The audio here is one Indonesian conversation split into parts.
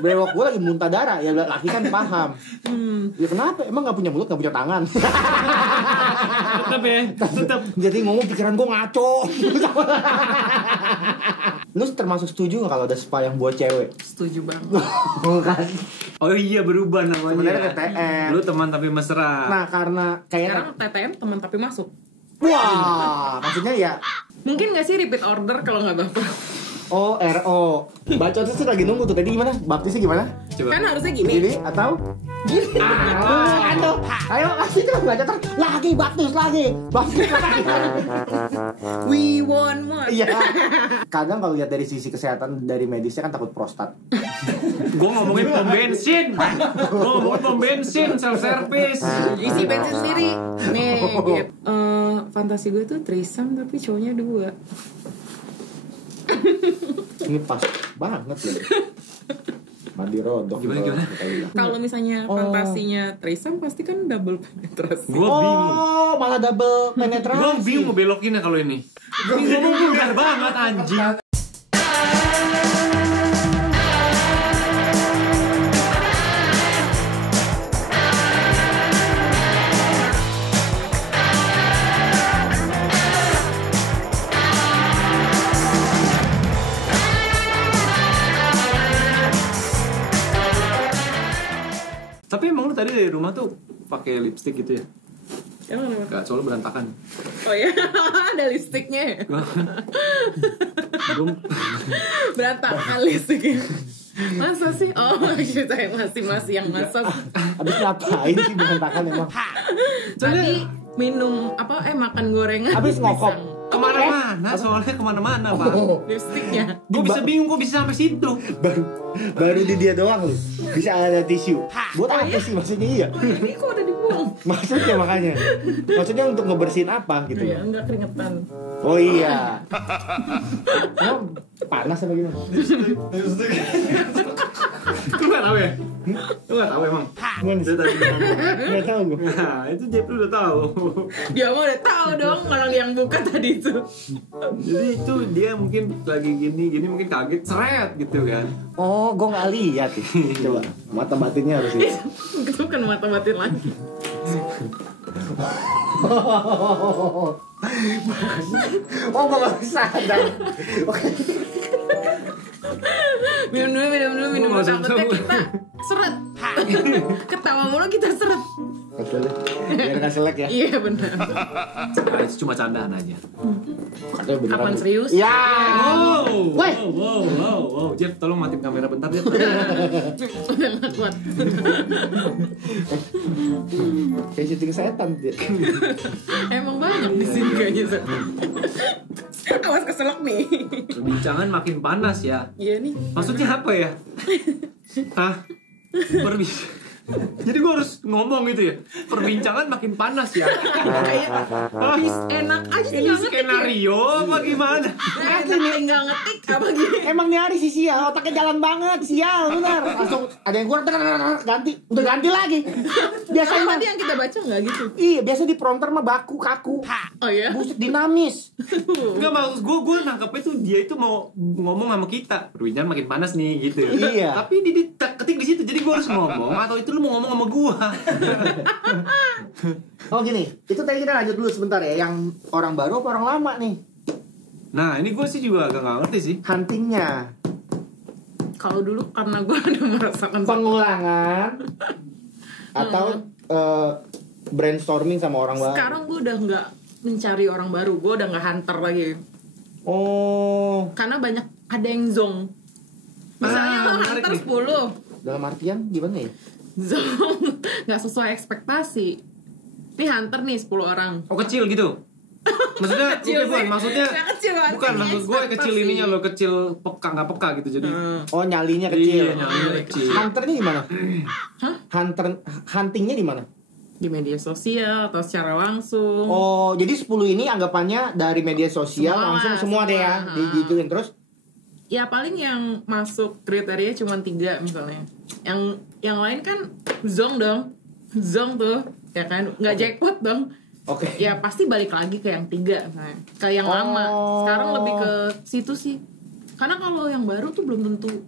Brewok gue lagi muntah darah, ya laki kan paham. Ya kenapa? Emang nggak punya mulut, nggak punya tangan? Tetap. Jadi ngomong pikiran gue ngaco. Lu termasuk setuju nggak kalau ada spa yang buat cewek? Setuju banget. Oh iya, berubah namanya. Sebenarnya TTM. Lu teman tapi mesra. Nah karena kayak Sekarang TTM teman tapi masuk. wah, maksudnya ya. Mungkin nggak sih repeat order kalau nggak baper? Oh, RO. Bacotnya tuh lagi nunggu tuh. Tadi gimana? Baptisnya gimana? Coba. Kan harusnya gini. Gini atau? Gini. Aduh. Ayo kasih tuh bacot lagi baptis lagi. Baptis lagi. We want more. Iya. Kadang kalau lihat dari sisi kesehatan dari medisnya kan takut prostat. Gue ngomongin pom bensin. Gue ngomongin pom bensin, self service. Isi bensin sendiri. Nih, gitu. Fantasi gue tuh threesome tapi cowoknya 2. Ini pas banget ya. Mandi rodok. Gimana? Kalau misalnya fantasinya threesome pasti kan double penetrasi. Gue bingung. Oh, malah double penetrasi. Gue bingung ngebelokinnya kalau ini. Ini ngomong vulgar banget anjing. Tapi emang lu tadi dari rumah tuh pakai lipstick gitu ya? Emang kenapa? Enggak, soalnya berantakan. Oh iya, ada lipstiknya. Berantakan lipstiknya. Masa sih? Oh, kita yang masih yang masak. Abis ngapain sih berantakan emang? Tadi minum makan gorengan. Abis ngokop. pisang. Kemana-mana, soalnya kemana-mana bang. Lipstiknya. Gue bisa bingung kok bisa sampai situ. Baru di dia doang lu. Bisa ada tisu. Buat apa sih maksudnya iya? Oh ini kok udah dibuang? Maksudnya makanya. Maksudnya untuk ngebersihin apa gitu Iya, ya? enggak keringetan. Oh iya. Emang panas apa gimana? Lu gak tau ya? Lu gak tau emang? Gimana sih? Dia tadi ngomong. Nggak tahu gue. Nah, itu Jepri udah tahu. Dia mah udah tahu dong orang yang buka tadi itu. Jadi itu dia mungkin lagi gini mungkin kaget, seret gitu kan. Oh, gue nggak lihat. Coba mata batinnya harus lihat. Itu kan mata batin lagi. Oh, gue baru sadar. Oke. Minum dulu. Takutnya kita seret. Ketawa mulu kita seret. Biar nggak selek ya. Iya benar. Nah, itu cuma candaan aja. Katanya beneran. Kapan serius? Ya. Woi. Wow. Jeff, tolong matiin kamera bentar Jeff. Udah nggak kuat. Kayak syuting setan dia. Emang banyak di sini kayaknya. Awas keselak nih. Perbincangan makin panas ya. Iya nih. Maksudnya apa ya? Hah? Jadi gue harus ngomong gitu ya. Perbincangan makin panas ya. Kayak enak aja Ini tinggal ngetik. skenario apa gimana? Tinggal ngetik apa gini? Emang nih hari si sial, otaknya jalan banget, sial, benar. Langsung ada yang kurang, ganti, udah ganti lagi. Biasanya Biasanya mah, tadi yang kita baca nggak gitu? iya, biasa di prompter mah baku, kaku, Oh ya? buset dinamis. Enggak, maksud gue nangkepnya tuh dia itu mau ngomong sama kita. Perbincangan makin panas nih gitu. Iya. Tapi dia ketik di situ, jadi gue harus ngomong atau itu lu mau ngomong sama gue. Oh gini, itu tadi kita lanjut dulu sebentar ya, yang orang baru apa orang lama nih? Nah ini gue sih juga agak nggak ngerti sih. Huntingnya, Kalau dulu karena gue udah merasakan pengulangan, atau brainstorming sama orang baru. sekarang gue udah nggak mencari orang baru, gue udah nggak hunter lagi. Oh, Karena banyak ada yang zong. Misalnya lo menarik hunter nih. 10, dalam artian gimana ya? zong nggak sesuai ekspektasi. Ini hunter nih 10 orang. Oh kecil gitu. Maksudnya Kecil bukan, sih. maksudnya Nggak kecil banget bukan sih, maksud gue ekspektasi. kecil ininya lo kecil peka nggak peka gitu jadi. Oh, nyalinya kecil. Iya, nyalinya kecil. Hunternya gimana? Hah? Huntingnya di mana? Di media sosial atau secara langsung. Oh, jadi 10 ini anggapannya dari media sosial Semua langsung lah, semua deh ya, semua. digituin terus. Ya paling yang masuk kriteria cuma 3 misalnya. Yang lain kan zong dong. Zong tuh, ya kan? Nggak jackpot dong. Oke. Ya pasti balik lagi ke yang 3 misalnya. Ke yang lama. Sekarang lebih ke situ sih. Karena kalau yang baru tuh belum tentu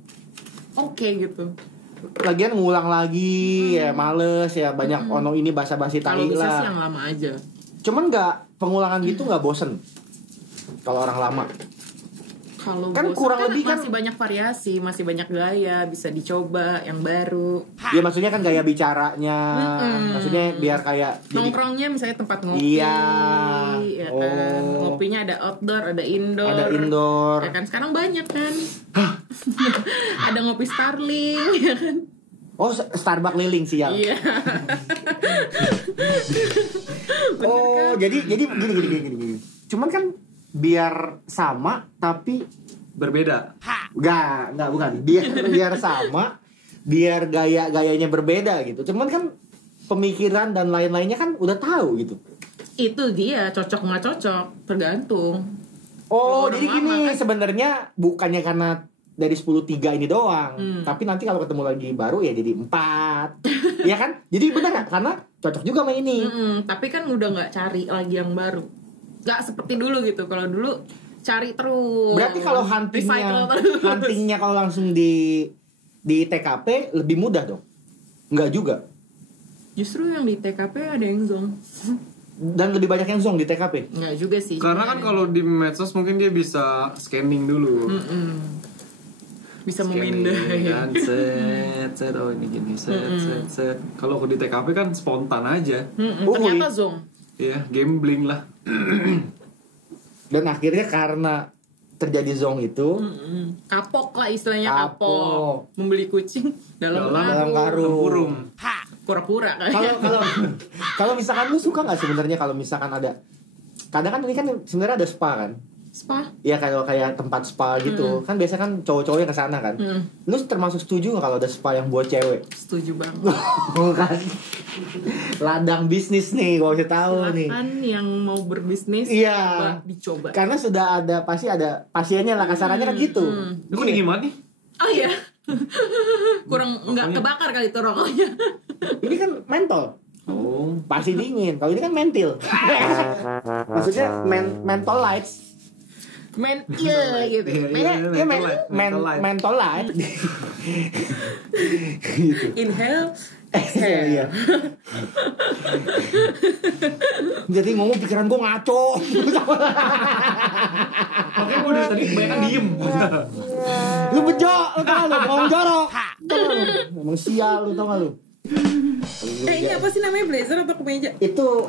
oke gitu. Lagian ngulang lagi ya males ya, banyak ono ini basa-basi Kalau tai bisa sih yang lah. lama aja. Cuman pengulangan gitu nggak bosen kalau orang lama. Kalau Kan bosen kurang lebih kan- masih banyak variasi, masih banyak gaya, bisa dicoba yang baru. Ya maksudnya kan gaya bicaranya, maksudnya biar kayak Nongkrongnya misalnya tempat ngopi, Iya. ya kan. Oh. Ngopinya ada outdoor, ada indoor. ada indoor. Ya kan sekarang banyak kan. Ada ngopi Starling, ya kan. Oh, Starbucks liling siang. Iya. Oh, jadi gini. Cuman kan biar sama tapi Berbeda. enggak bukan. Biar sama, biar gayanya berbeda gitu. Cuman kan pemikiran dan lain-lainnya kan udah tahu gitu. Itu dia cocok nggak cocok, tergantung. Oh, Kalau jadi orang gini lama kan- sebenarnya bukannya karena dari 10-3 ini doang, tapi nanti kalau ketemu lagi baru ya jadi 4. Ya kan? Jadi benar gak? Karena cocok juga sama ini. Tapi kan udah nggak cari lagi yang baru. Nggak seperti dulu gitu. Kalau dulu cari terus. Berarti kalau Recycle terus. huntingnya kalau langsung di TKP lebih mudah dong? Enggak juga. Justru yang di TKP ada yang zong. Dan lebih banyak yang zong di TKP. Nggak juga sih. Karena kan kalau di medsos mungkin dia bisa scanning dulu. bisa Scanning, memindai. kan, set, oh ini gini, set. Kalau di TKP kan spontan aja. Ternyata zong. Ya, gambling lah. Dan akhirnya karena terjadi zong itu, Kapok lah istilahnya, Kapok. kapok. Membeli kucing dalam dalam karung. Tempurung. pura-pura kan. Kalau misalkan lu suka nggak sebenarnya kalau misalkan ada, kadang kan ini kan sebenarnya ada spa kan? Spa. Ya kalau kayak tempat spa gitu kan biasanya kan cowok-cowok yang kesana kan. Lu termasuk setuju nggak kalau ada spa yang buat cewek? Setuju banget. Kan ladang bisnis nih, gua usah tahu nih. Silakan yang mau berbisnis Iya. coba dicoba. Karena sudah ada, pasti ada pasiennya lah, kasarannya kan gitu. Lu ini gimana nih? Oh iya. Kurang nggak kebakar kali itu rokoknya. Ini kan mentol, Oh. pasti dingin. Kalau ini kan mentil. Maksudnya menthol lights. Gitu. Iya, mental light. Menthol light. Gitu. Inhale, Iya. Jadi ngomong pikiran gue ngaco. Makanya gue dari tadi kebanyakan diem. Lu bejo, lu tau gak lu? Ngomong jorok. Emang sial lu, tau gak lu? ini apa sih namanya, blazer atau kemeja? Itu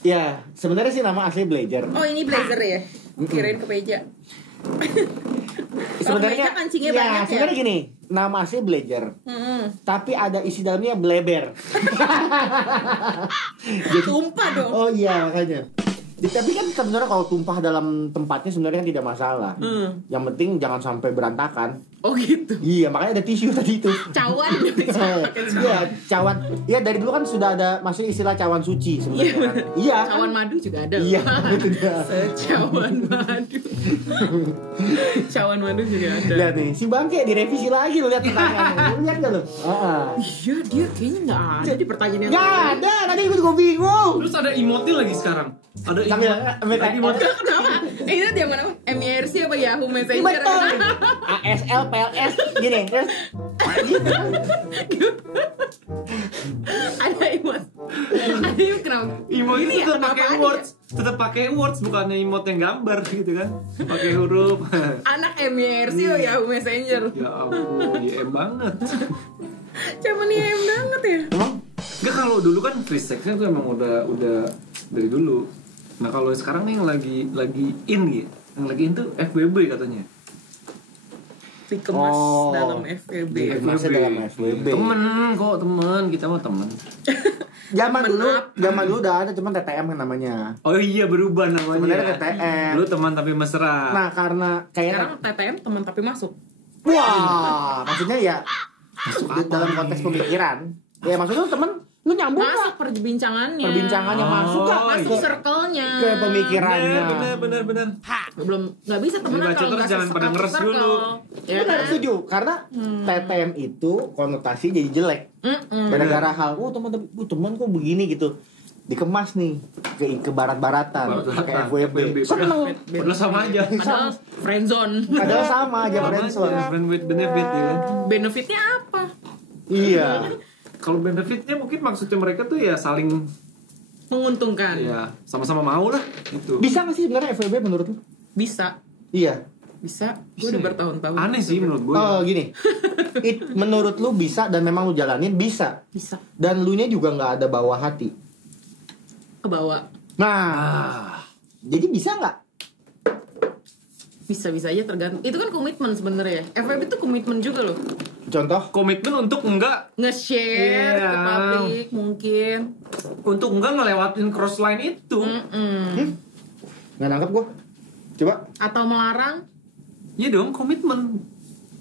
ya sebenarnya sih nama asli blazer. Oh ini blazer ya? Kirain kemeja. Sebenarnya kemeja kancingnya ya, banyak ya? sebenarnya gini, nama asli blazer. Tapi ada isi dalamnya bleber. Tumpah dong. Oh iya makanya. Tapi kan sebenarnya kalau tumpah dalam tempatnya sebenarnya kan tidak masalah. Yang penting jangan sampai berantakan. Oh gitu. Iya makanya ada tisu tadi itu. Cawan. Iya cawan. Iya dari dulu kan sudah ada masih istilah cawan suci sebenarnya. Kan? Iya. Cawan madu juga ada. Iya itu dia. Cawan madu. Cawan madu juga ada. Lihat nih si bangke direvisi lagi lu lihat pertanyaannya. Lu lihat gak lu? Iya dia kayaknya nggak ada di pertanyaan yang Gak ada. Tadi gue bingung. Terus ada emote lagi sekarang. Ada Sambil emote. Kenapa? Itu dia mana? MIRC apa Yahoo Messenger? betul. ASL PLS gini terus Ada emot. Ada emot kenapa? Emote Ini itu tetap kenapa pakai ada words, tetap pakai words bukannya emote yang gambar gitu kan? Pakai huruf. Anak MIRC oh Yahoo Messenger. Ya ampun, IM banget. Cuman IM banget ya. emang Enggak, kalau dulu kan free sex-nya tuh emang udah dari dulu. Nah kalau sekarang nih yang lagi in gitu, yang lagi in tuh FWB katanya. Dikemas Oh. dalam FVB. Dikemasnya dalam FWB. Temen kita mah temen. Zaman dulu udah ada cuman TTM kan namanya. Oh iya, berubah namanya. Sebenarnya TTM. Dulu teman tapi mesra. Nah karena kayak Sekarang TTM teman tapi masuk. wah maksudnya ya dalam konteks pemikiran ya maksudnya lu temen lu nyambung Masuk nggak perbincangannya. perbincangannya masuk gak Masuk ke circle-nya. pemikirannya. Bener. Belum nggak bisa temenan Dibaca kalau terus nggak jangan pada satu ngeres circle. dulu. Ya Benar kan? setuju karena TTM itu konotasi jadi jelek gara-gara hal teman kok begini gitu. dikemas nih ke barat-baratan, ke FWB. Seneng. Padahal sama aja. Padahal friendzone. Padahal sama aja Sama friendzone. aja, friend with benefit ya kan. Benefitnya apa? Iya. Kalau benefitnya mungkin maksudnya mereka tuh ya saling Menguntungkan. ya sama-sama mau lah itu. Bisa nggak sih sebenarnya FWB menurut lu? Bisa. Iya. Bisa. Gue udah bertahun-tahun. Aneh sih menurut gue. Oh gini, menurut lu bisa dan memang lu jalanin bisa. Bisa. Dan lu nya juga nggak ada bawa hati. Ke bawah. Nah, jadi bisa nggak? Bisa-bisa aja tergantung. Itu kan komitmen sebenarnya. FWB itu komitmen juga loh. Contoh? Komitmen untuk enggak Nge-share Iya. ke publik mungkin. ngelewatin cross line itu. Nggak nangkep gua. Coba. Atau melarang. Iya dong, komitmen.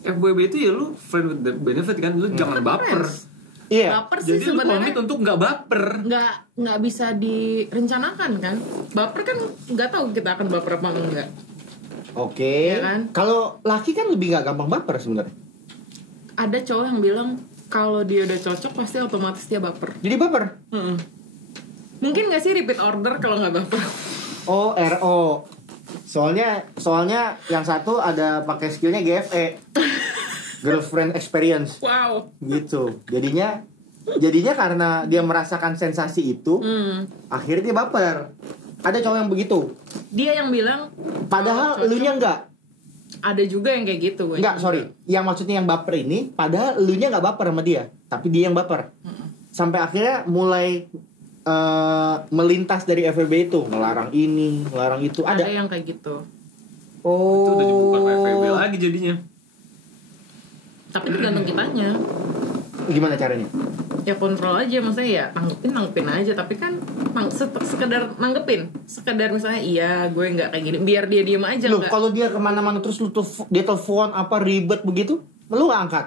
FWB itu ya lu friend with the benefit kan, lu jangan baper. Friends. Iya. Baper sih Jadi lu sebenarnya komit untuk nggak baper. nggak bisa direncanakan kan. Baper kan nggak tahu kita akan baper apa enggak. Oke. Iya kan? Kalau laki kan lebih nggak gampang baper sebenarnya. Ada cowok yang bilang kalau dia udah cocok pasti otomatis dia baper. Jadi baper. Mungkin nggak sih repeat order kalau nggak baper? Oh, RO. Soalnya yang satu ada pakai skillnya GFE. Girlfriend experience Wow. gitu. Jadinya karena dia merasakan sensasi itu, akhirnya dia baper. Ada cowok yang begitu. Dia yang bilang Padahal cocok. elunya enggak. ada juga yang kayak gitu. gue. Enggak, sorry. Yang maksudnya yang baper ini, padahal elunya enggak baper sama dia, tapi dia yang baper. Sampai akhirnya mulai melintas dari FWB itu, ngelarang ini, ngelarang itu. Ada Ada. yang kayak gitu. Oh. Itu udah bukan FWB lagi jadinya. Tapi tergantung kitanya. Gimana caranya? Ya kontrol aja, maksudnya ya nanggepin aja. Tapi kan sekedar nanggepin, sekedar misalnya iya gue nggak kayak gini, biar dia diem aja. Loh, nggak. kalau dia kemana-mana terus dia telepon apa ribet begitu, lu nggak angkat.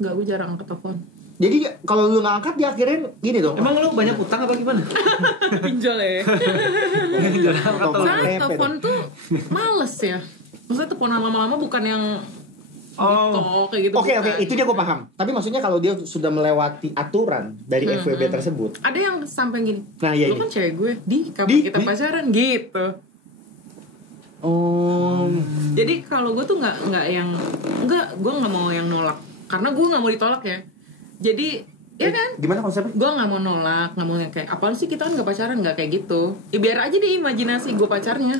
Nggak, gue jarang angkat telepon. Jadi kalau lu nggak angkat dia akhirnya gini dong. Emang lu banyak utang apa gimana? Pinjol ya. Jarang kata lu. Soalnya Pepe telepon tuh males ya. Maksudnya teleponan lama-lama bukan yang Oh. kayak gitu. Oke, bukan. itu dia gue paham. Tapi maksudnya kalau dia sudah melewati aturan dari FWB tersebut. Ada yang sampai gini. Nah, iya Lu ini. kan cewek gue, kapan Di- kita pacaran gitu. Oh. Jadi kalau gue tuh gue nggak mau yang nolak, karena gue nggak mau ditolak ya. Jadi ya kan, Gimana konsepnya? gue nggak mau nolak, nggak mau yang kayak apaan sih kita kan nggak pacaran, nggak kayak gitu. Ya biar aja di imajinasi gue pacarnya,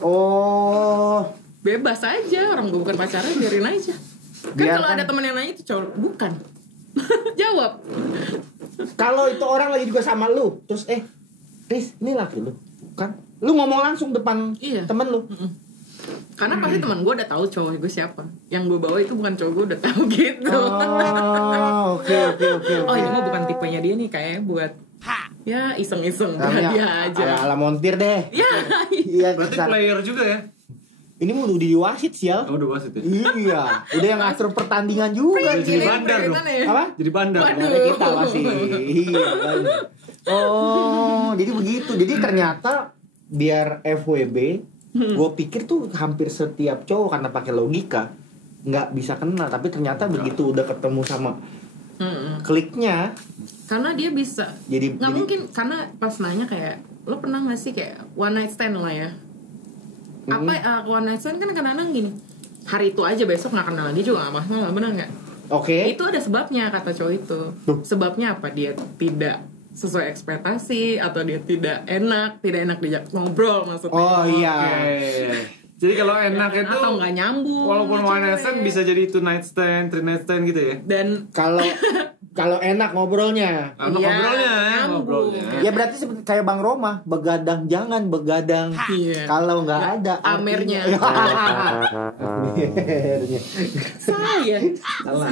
Oh. bebas aja, orang gue bukan pacaran biarin aja. Kan Biarkan. kalau ada temen yang nanya itu cowok bukan. Jawab. Kalau itu orang lagi juga sama lu, terus Riz, ini laki lu, kan? Lu ngomong langsung depan Iya. temen lu. Karena pasti teman gue udah tahu cowok gue siapa. Yang gue bawa itu bukan cowok gue, udah tahu gitu. Oh, oke. Oh ini mah bukan tipenya dia nih, kayaknya buat ya iseng-iseng buat dia aja. Ala montir deh. Ya, Iya, Berarti besar. player juga ya? Ini mau udah diwasit sial. Oh, udah wasit ya? Iya, udah yang ngatur pertandingan juga. Jadi Gini, bandar dong. kaitannya ya. Apa? Jadi bandar. Waduh. Dari kita masih. Iya, kan. Oh, jadi begitu. Jadi ternyata biar FWB, gue pikir tuh hampir setiap cowok karena pakai logika nggak bisa kena, tapi ternyata begitu udah ketemu sama kliknya, Karena dia bisa. jadi Nggak mungkin, karena pas nanya kayak lo pernah nggak sih kayak one night stand lah ya. One night stand kan kadang-kadang gini, hari itu aja, besok nggak kenal lagi juga nggak masalah, benar nggak? Oke. Itu ada sebabnya kata cowok itu. Sebabnya apa? Dia tidak sesuai ekspektasi, atau dia tidak enak diajak ngobrol maksudnya. Oh iya. Oke. Jadi kalau enak itu Atau nggak nyambung. walaupun sama one night stand cewek. bisa jadi two night stand, three night stand gitu ya. Dan Kalau enak ngobrolnya. Apa Iya, ngobrolnya? nyambung. Ngobrolnya. Ya berarti seperti kayak Bang Roma, begadang jangan begadang. Iya. Kalau nggak ada Amernya. Amernya. saya salah.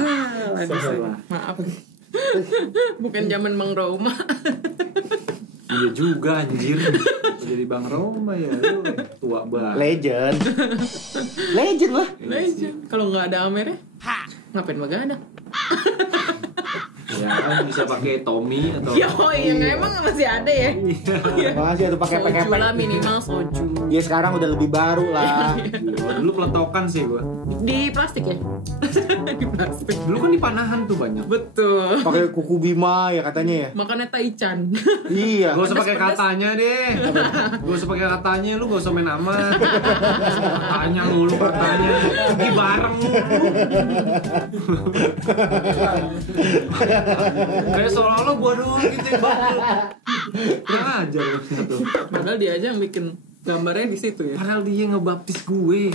Salah. Maaf. Bukan zaman Bang Roma. Iya juga anjir. Jadi Bang Roma ya, lu tua banget. Legend. Legend lah. Legend. Kalau nggak ada Amernya, ngapain begadang? Ya Ya, bisa pakai Tommy atau Ya oh iya, emang masih ada ya. Masih ada pakai Soju lah minimal soju. Ya sekarang udah lebih baru lah. Dulu peletokan sih gua. Di plastik ya? Di plastik. Dulu kan di panahan tuh banyak. Betul. Pakai kuku Bima ya katanya ya. Makannya taichan. Iya. Gak usah pakai katanya deh. Gak usah pakai katanya, lu gak usah main aman. Katanya lu katanya. Pergi bareng lu. Kayak seolah-olah gua doang gitu yang bakal. Kurang ajar lu satu. Padahal dia aja yang bikin gambarnya di situ ya. Padahal dia ngebaptis gue.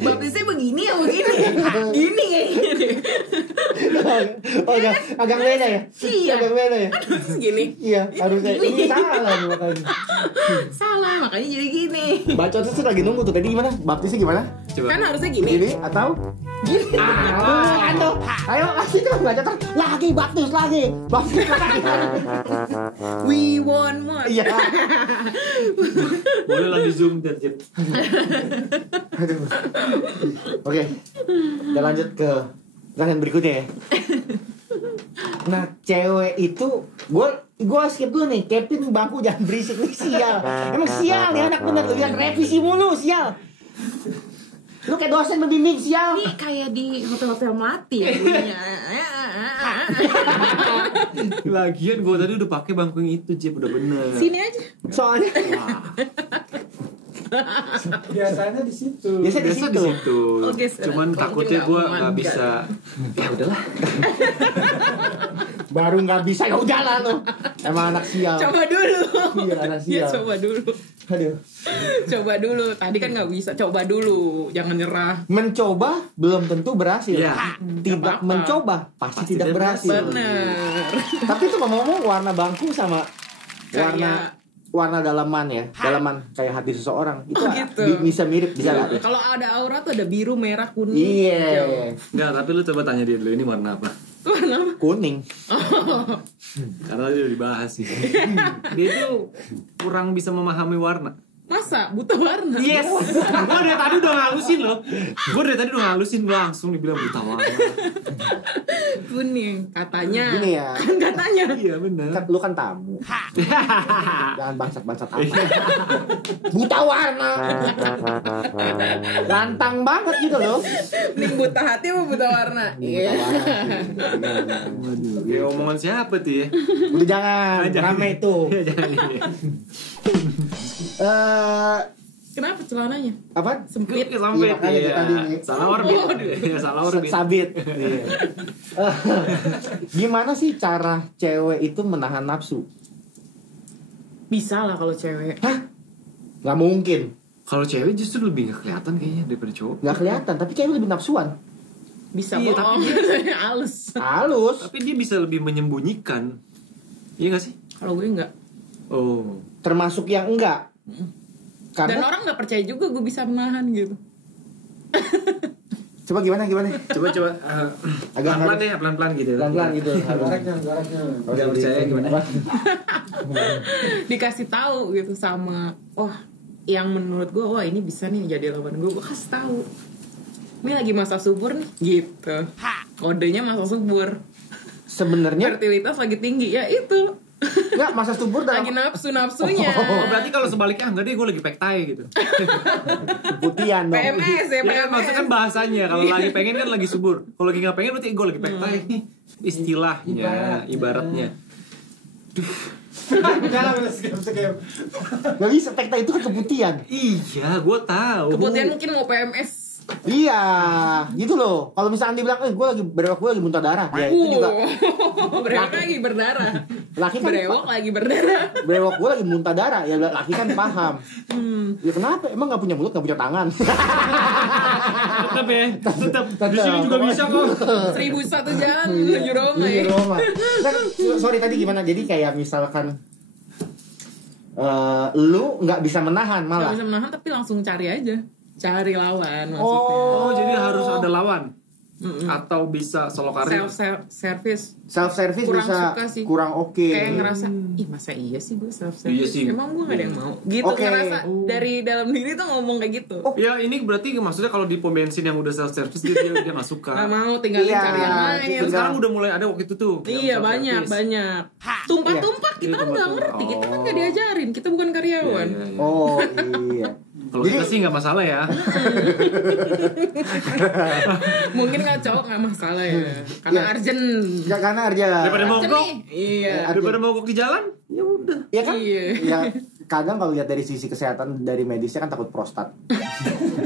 Baptisnya begini ya begini. Gini kayaknya deh. Oh agak beda ya. Iya. Agak beda ya. Terus gini. Iya harusnya ini salah nih makanya. Salah makanya jadi gini. Bacotnya tuh lagi nunggu tuh tadi gimana? Baptisnya gimana? Coba. Kan harusnya gini. Gini atau? Gini. Aduh, ayo kasih tuh bacot lagi baptis lagi. Baptis lagi. We want more. Iya. Boleh lah di zoom dan Jet. Aduh. Oke. Kita lanjut ke pertanyaan berikutnya ya. Nah, cewek itu gue skip dulu nih. Kevin bangku jangan berisik nih, sial. Emang sial nih anak bener lu lihat revisi mulu, sial. Lu kayak dosen membimbing, sial. Ini kayak di hotel-hotel melati ya bunyinya. Lagian gue tadi udah pakai bangku yang itu, Jep, udah bener. Sini aja. Soalnya Biasanya di situ. biasa di Biasa situ. di situ. Oke, Cuman kalau takutnya mungkin gue nggak nggak aman, bisa. Ya udahlah. Baru nggak bisa ya udahlah lu. Emang anak sial. Coba dulu. Iya, anak Ya, sial. coba dulu. Aduh. Coba dulu. Tadi kan nggak bisa. Coba dulu. Jangan nyerah. Mencoba belum tentu berhasil. Iya. Tidak Nggak apa-apa. mencoba pasti tidak tidak berhasil. Bener. Tapi itu ngomong-ngomong warna bangku sama Kayak- warna dalaman ya, dalaman kayak hati seseorang itu gitu. bisa mirip bisa nggak? Kalau ada aura tuh ada biru, merah, kuning. Iya, Enggak, tapi lu coba tanya dia dulu ini warna apa? Warna apa? kuning. Karena dia udah dibahas sih. Dia tuh kurang bisa memahami warna. Masa? Buta warna? Yes. Gue dari tadi udah ngalusin loh. Gue dari tadi udah ngalusin langsung dibilang buta warna. Kuning. Katanya. Gini ya, Kan katanya. Iya benar. kan lu kan tamu, jangan bangsat-bangsat apa. Buta warna, gantang banget gitu loh. Mending buta hati apa buta warna? Iya. Waduh, kayak omongan siapa tuh ya? Udah jangan, rame itu. Iya, jangan. Kenapa celananya? Apa? Sempit. Sampai Iya, makanya ya. tadi. Salah orbit. Iya, salah orbit. Sabit. Iya. Gimana sih cara cewek itu menahan nafsu? Bisa lah kalau cewek. Gak mungkin, Kalau cewek justru lebih gak kelihatan kayaknya daripada cowok. gak kelihatan. Tapi cewek lebih nafsuan. Bisa Iya, bohong. Halus. Halus. Tapi dia bisa lebih menyembunyikan. Iya gak sih? Kalau gue enggak. Oh. Termasuk yang enggak. Dan Karena orang nggak percaya juga gue bisa menahan gitu. coba gimana? Coba Agak pelan-pelan deh, pelan-pelan gitu. Pelan-pelan gitu. Garaknya. Udah percaya gimana? Dikasih tahu gitu sama, wah, yang menurut gue, wah ini bisa nih jadi lawan gue kasih tahu. Ini lagi masa subur nih, gitu. Kodenya masa subur. Sebenarnya Fertilitas lagi tinggi, ya itu. enggak masa subur dalam Lagi nafsunya. Oh, berarti kalau sebaliknya enggak deh, gue lagi pektai gitu. putihan dong. PMS ya, Ya kan PMS. maksudnya kan bahasanya kalau lagi pengen kan lagi subur. Kalau lagi nggak pengen berarti gue lagi pektai. Istilahnya, ibaratnya. Jangan skip. Gak bisa, tekta itu kan keputihan. Iya, gue tahu. Kemudian mungkin mau PMS. Iya, gitu loh. Kalau misalnya dibilang, gue lagi muntah darah, ya itu juga. Brewok lagi berdarah. Laki kan Brewok lagi berdarah. brewok gue lagi muntah darah, ya laki kan paham. Ya kenapa? Emang nggak punya mulut, nggak punya tangan? Tetap ya, tetap. Di sini juga bisa kok. 1001 jalan menuju Roma ya. Iya, Roma. Kan, sorry tadi gimana? Jadi kayak misalkan lu nggak bisa menahan Gak malah. bisa menahan tapi langsung cari aja. Cari lawan maksudnya. Oh, jadi harus ada lawan. atau bisa solo karir. Self-service Self service kurang bisa suka sih. kurang oke. kayak ngerasa ih masa iya sih gue self service Iya sih. emang gue gak ada yang mau gitu. Oke. Ngerasa dari dalam diri tuh ngomong kayak gitu. Ya ini berarti maksudnya kalau di pom bensin yang udah self service dia gak suka. Gak mau tinggalin Iya, cari yang lain. tinggal- Sekarang udah mulai ada waktu itu tuh. yang Iya self-service. banyak tumpah-tumpah kita Iya, kan nggak tumpah-tumpah. ngerti kita kan Oh. nggak diajarin kita bukan karyawan. Iya, iya. Oh iya. Kalau kita sih nggak masalah ya. Mungkin kalau cowok nggak masalah ya karena Iya. urgent. Ya, karena aja. Daripada Urgent mogok. nih. Iya. Daripada mogok di jalan, ya udah. Ya kan? Iya. Ya kadang kalau lihat dari sisi kesehatan dari medisnya kan takut prostat.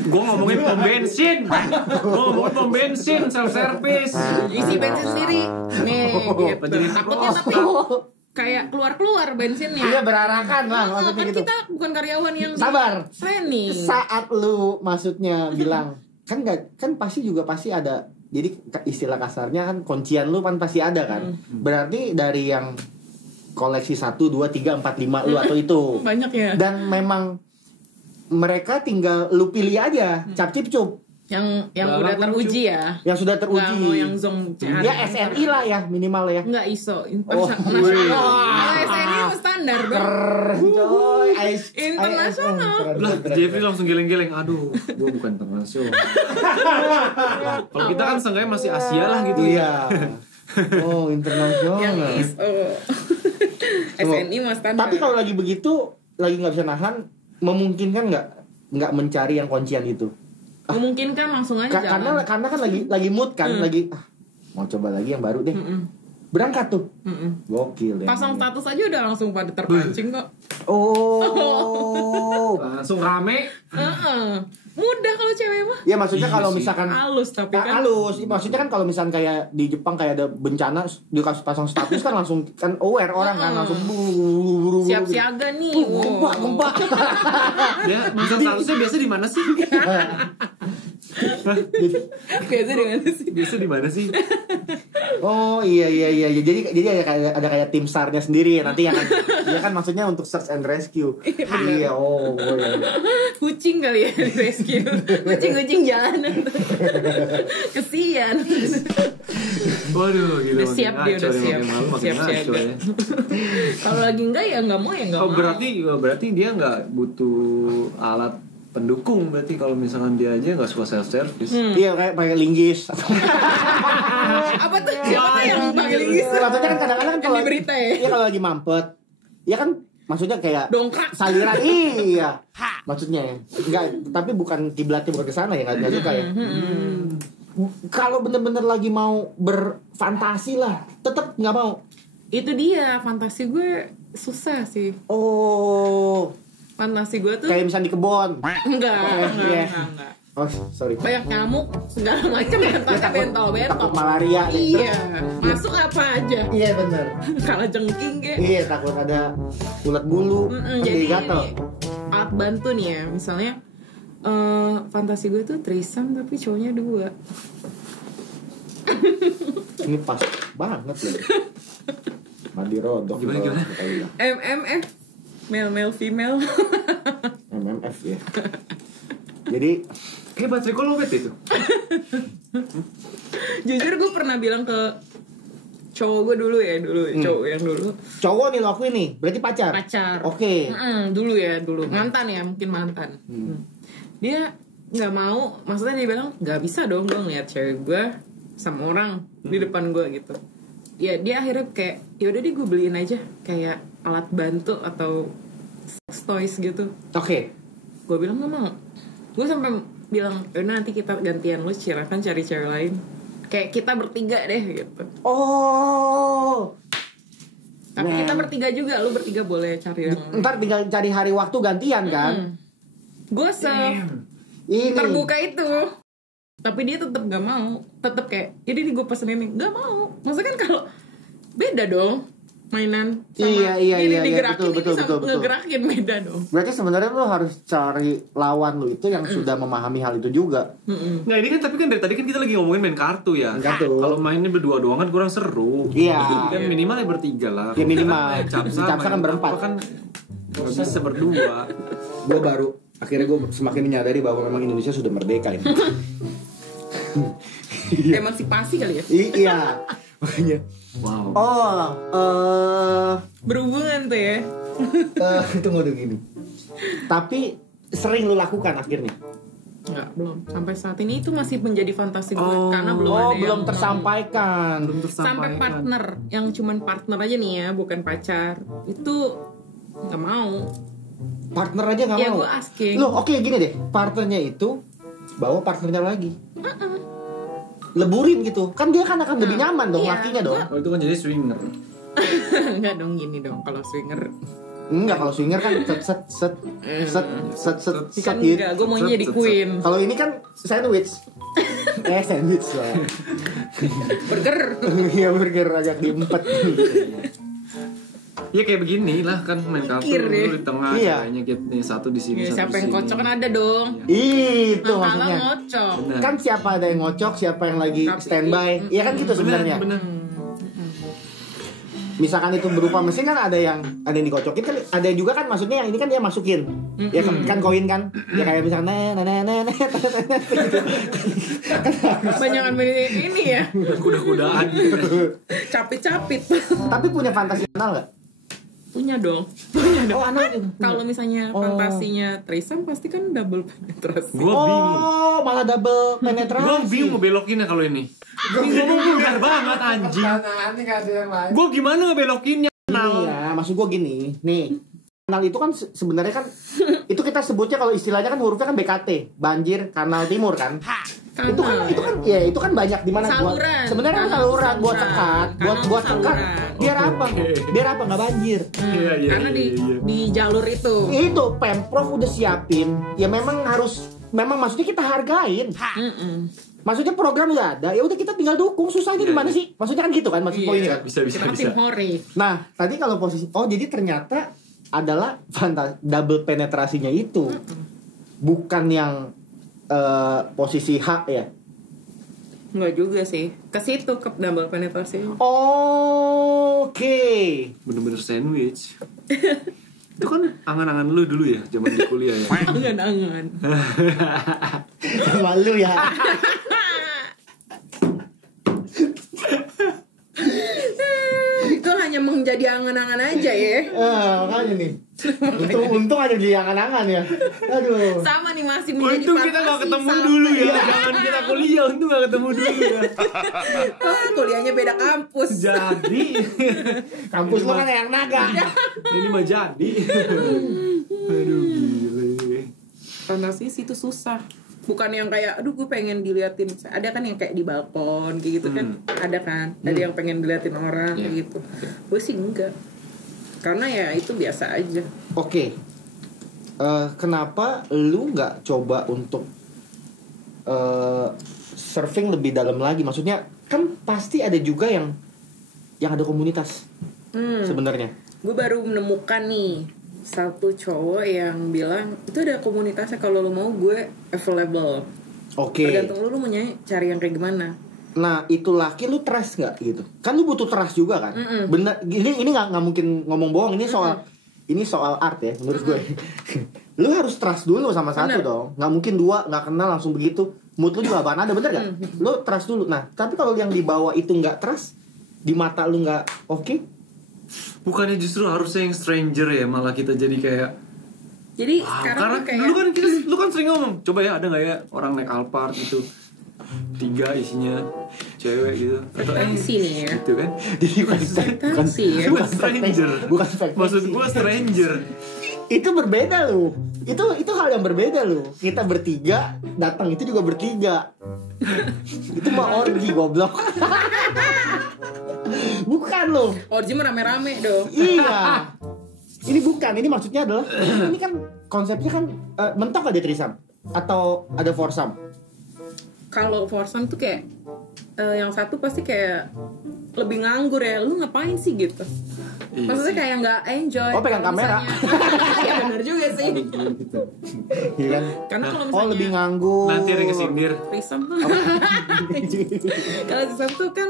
Gue ngomongin pom bensin. Gue ngomongin pom bensin self service. Isi bensin sendiri. Nih gitu. Jadi Takutnya tapi kayak keluar bensinnya. Iya berarakan lah maksudnya Kan gitu. kita bukan karyawan yang Sabar. training. Saat lu maksudnya bilang kan nggak kan pasti ada jadi istilah kasarnya kan kuncian lu kan pasti ada kan. Berarti dari yang koleksi 1, 2, 3, 4, 5 lu atau itu. Banyak ya. Dan memang mereka tinggal lu pilih aja cap cip cup Yang Bala udah gua teruji ya. yang sudah Nggak mau teruji. yang zong Ya SNI lah ya minimal ya. Enggak ISO Oh, nasional. wih. Kalau SNI mah standar dong. Keren coy. Internasional. Lah, Jeffrey langsung geleng-geleng. Aduh, gue bukan internasional. Kalau kita kan seenggaknya masih Asia lah gitu. Iya. Oh, internasional. Yang ISO. SNI mah standar. Tapi kalau lagi begitu, lagi nggak bisa nahan, memungkinkan nggak mencari yang kuncian itu? memungkinkan langsung aja jalan. Karena kan lagi mood kan, lagi mau coba lagi yang baru deh. Berangkat tuh. Gokil ya. Pasang status aja udah langsung pada terpancing kok. Oh. Langsung rame. Mudah kalau cewek mah. Ya maksudnya Iya kalau sih. misalkan Halus tapi kan. halus, maksudnya kan kalau misalkan kayak di Jepang kayak ada bencana dikasih pasang status kan langsung kan aware orang kan langsung buru-buru Siap gitu. siaga nih. Gempa. Ya, bisa statusnya biasa di mana sih? Biasa dengan sih. Biasa di mana sih? Oh iya. Jadi ada kayak tim SAR-nya sendiri ya nanti yang kan dia kan maksudnya untuk search and rescue. Iya, oh iya. Kucing kali ya di rescue. Kucing jalanan. Kesian. Waduh, gila. Udah siap dia, udah siap. Makin Siap ngaco siaga. ya. Kalau lagi enggak ya enggak mau ya enggak Oh, mau. berarti dia nggak butuh alat pendukung, berarti kalau misalkan dia aja nggak suka self service. Iya kayak pakai linggis. Apa tuh? Siapa tuh yang panggil linggis? Maksudnya kan kadang-kadang kan Yang kalau di berita ya? Iya kalau lagi mampet. Ya kan maksudnya kayak Dongkrak. saliran iya. Maksudnya enggak, tapi bukan kiblatnya bukan ke sana ya, enggak suka ya. Kalau bener-bener lagi mau berfantasi lah, tetap nggak mau. Itu dia fantasi gue susah sih. Oh, Fantasi gue tuh kayak misalnya di kebon. enggak. Iya. Enggak. Oh, sorry. Banyak nyamuk segala macam ya tasnya takut bentol-bentol. malaria. Iya. Masuk apa aja. Iya bener. Kalah jengking kayak. Iya takut ada ulat bulu. Kan Jadi gatel. ini alat bantu nih ya. Misalnya fantasi gue tuh threesome tapi cowoknya 2. Ini pas banget ya. Mandi rodok. Gimana? MMF male female. MMF ya. Jadi Kayak baterai kok lowet itu. Jujur gue pernah bilang ke cowok gue dulu cowok yang dulu cowok nih lo aku ini berarti pacar. Oke. dulu mantan ya mungkin mantan. Dia nggak mau, maksudnya dia bilang nggak bisa dong gue ngeliat cewek gue sama orang di depan gue gitu. Ya dia akhirnya kayak yaudah deh gue beliin aja kayak alat bantu atau sex toys gitu. Oke. Gue bilang nggak mau. Gue sampai bilang yaudah nanti kita gantian, lu silakan cari cewek lain. Kayak kita bertiga deh gitu. Oh. Tapi kita bertiga juga, lu bertiga boleh cari yang lain. Ntar tinggal cari hari waktu gantian kan. Gue Ini. terbuka itu. Tapi dia tetap gak mau. Tetap kayak jadi gue pesen ini gak mau. Maksudnya kan kalau beda dong mainan sama Iya, digerakin betul, ini betul. ngegerakin beda dong. Berarti sebenarnya lo harus cari lawan lo itu yang sudah memahami hal itu juga. Nah ini kan tapi kan dari tadi kan kita lagi ngomongin main kartu ya. Kartu. Kalau mainnya berdua doang kan kurang seru. Iya. Kan minimal ya bertiga lah. Ya, minimal. Capsa Capsa kan main berempat. apa kan nggak bisa berdua. Gue baru akhirnya gue semakin menyadari bahwa memang Indonesia sudah merdeka ini. emansipasi kali ya. Iya. Makanya. Wow. Berhubungan tuh ya. Tunggu dulu gini. Tapi sering lu lakukan akhirnya. Enggak, belum. Sampai saat ini itu masih menjadi fantasi gue karena belum ada yang belum mau. tersampaikan. Sampai partner yang cuman partner aja nih ya, bukan pacar. Itu nggak mau. Partner aja nggak Ya mau. gue asking. Loh, oke gini deh. Partnernya itu bawa partnernya lagi. Leburin gitu. Kan dia kan akan lebih nyaman dong Iya, lakinya dong. Oh, itu kan jadi swinger. Enggak dong gini dong kalau swinger. Enggak, kalau swinger kan set Kan gitu. enggak, gue maunya jadi queen. Kalau ini kan sandwich. Sandwich lah. Burger. Iya, burger agak diempet. Ya kayak begini lah kan main kartu Mikir deh. lu di tengah, Iya. kayaknya nih satu di sini, Ya, satu siapa di yang sini. kocok kan ada dong. Itu Nah, kalau maksudnya. ngocok. Benar. Kan siapa ada yang ngocok, siapa yang lagi Tapi- standby. Iya kan gitu sebenarnya. Benar. Misalkan itu berupa mesin kan ada yang dikocokin kan, ada yang juga kan maksudnya yang ini kan dia masukin. Ya kan koin kan. Ya kayak misalnya gitu. Banyakan ini ya. Kuda-kudaan. Capit-capit. Tapi punya fantasi anal enggak? Punya dong. Punya dong. Oh, anal itu. Kalau misalnya fantasinya threesome pasti kan double penetrasi. Gua bingung. Oh, malah double penetrasi. Gua bingung mau belokinnya kalau ini. Ngomong vulgar banget anjing. Aneh gak ada yang lain. Gua gimana ngebelokinnya? Ini ya, maksud gua gini. Nih, kanal itu kan sebenarnya kan itu kita sebutnya kalau istilahnya kan hurufnya kan BKT, banjir kanal timur kan. Itu kan banyak di mana buat Saluran. sebenarnya kan Kanal saluran buat saluran. sekat, Kanal buat sekat. saluran. Biar apa? Biar apa nggak banjir? Iya, iya, Karena iya, iya. di jalur itu. Itu Pemprov udah siapin. Ya memang maksudnya kita hargain. Maksudnya program udah ada, ya udah kita tinggal dukung. Susahnya di mana sih? Maksudnya kan gitu kan maksud Iya. poinnya kan. Bisa. Kita tim hore. Nah, tadi kalau posisi jadi ternyata adalah double penetrasinya itu. Bukan yang posisi H ya. Enggak juga sih. Ke situ ke double penetrasi. Oke. Bener-bener sandwich. Itu kan angan-angan lu dulu ya, zaman di kuliah ya. Angan-angan. Sama lu ya. Itu hanya menjadi angan-angan aja ya. Makanya nih. Untung ada di angan-angan ya. Aduh. Sama nih masih menjadi Untung kita gak fantasi ketemu sampai- dulu ya. Jangan kita kuliah, untung gak ketemu dulu ya. Kuliahnya beda kampus. Jadi Kampus lu kan yang naga. ini mah jadi. Aduh gile. Fantasi itu susah. Bukan yang kayak aduh gue pengen diliatin. Ada kan yang kayak di balkon kayak gitu kan. Ada kan. Ada yang pengen diliatin orang kayak gitu. Gue sih enggak. Karena ya itu biasa aja. Oke. Kenapa lu nggak coba untuk surfing lebih dalam lagi? Maksudnya kan pasti ada juga yang ada komunitas sebenarnya. Gue baru menemukan nih satu cowok yang bilang itu ada komunitasnya, kalau lo mau gue available. Oke. Tergantung lu mau cari yang kayak gimana. Nah itu laki lu trust nggak gitu? Kan lu butuh trust juga kan? Bener. Ini nggak mungkin ngomong bohong. Ini soal art ya menurut gue. Lu harus trust dulu sama satu dong. Nggak mungkin dua nggak kenal langsung begitu. Mood lu juga apaan ada, bener gak? Lu trust dulu. Nah tapi kalau yang di bawah itu nggak trust, di mata lu nggak oke. Bukannya justru harusnya yang stranger ya, malah kita jadi kayak Jadi wow, sekarang karena tuh kayak lu kan sering ngomong, coba ya ada nggak ya orang naik Alphard gitu 3 isinya cewek gitu atau frekuensi nih ya. gitu kan. Jadi bukan Frekuensi ya. Bukan stranger. Bukan frekuensi. Maksud gue stranger. Itu berbeda loh. Itu hal yang berbeda loh. Kita bertiga datang itu juga bertiga. Itu mah orgi goblok. Bukan loh. Orji mah rame-rame dong. Iya. Ini bukan. Ini maksudnya adalah ini kan konsepnya kan mentok ada trisam atau ada foursome. Kalau foursome tuh kayak yang satu pasti kayak lebih nganggur ya. Lu ngapain sih gitu? Iya Maksudnya sih. kayak nggak enjoy. Oh, pegang Kalau kamera. misalnya- Ya benar juga sih. Iya kan? Karena kalau Oh misalnya lebih nganggur. Nanti ada yang kesindir. threesome tuh kalau threesome tuh kan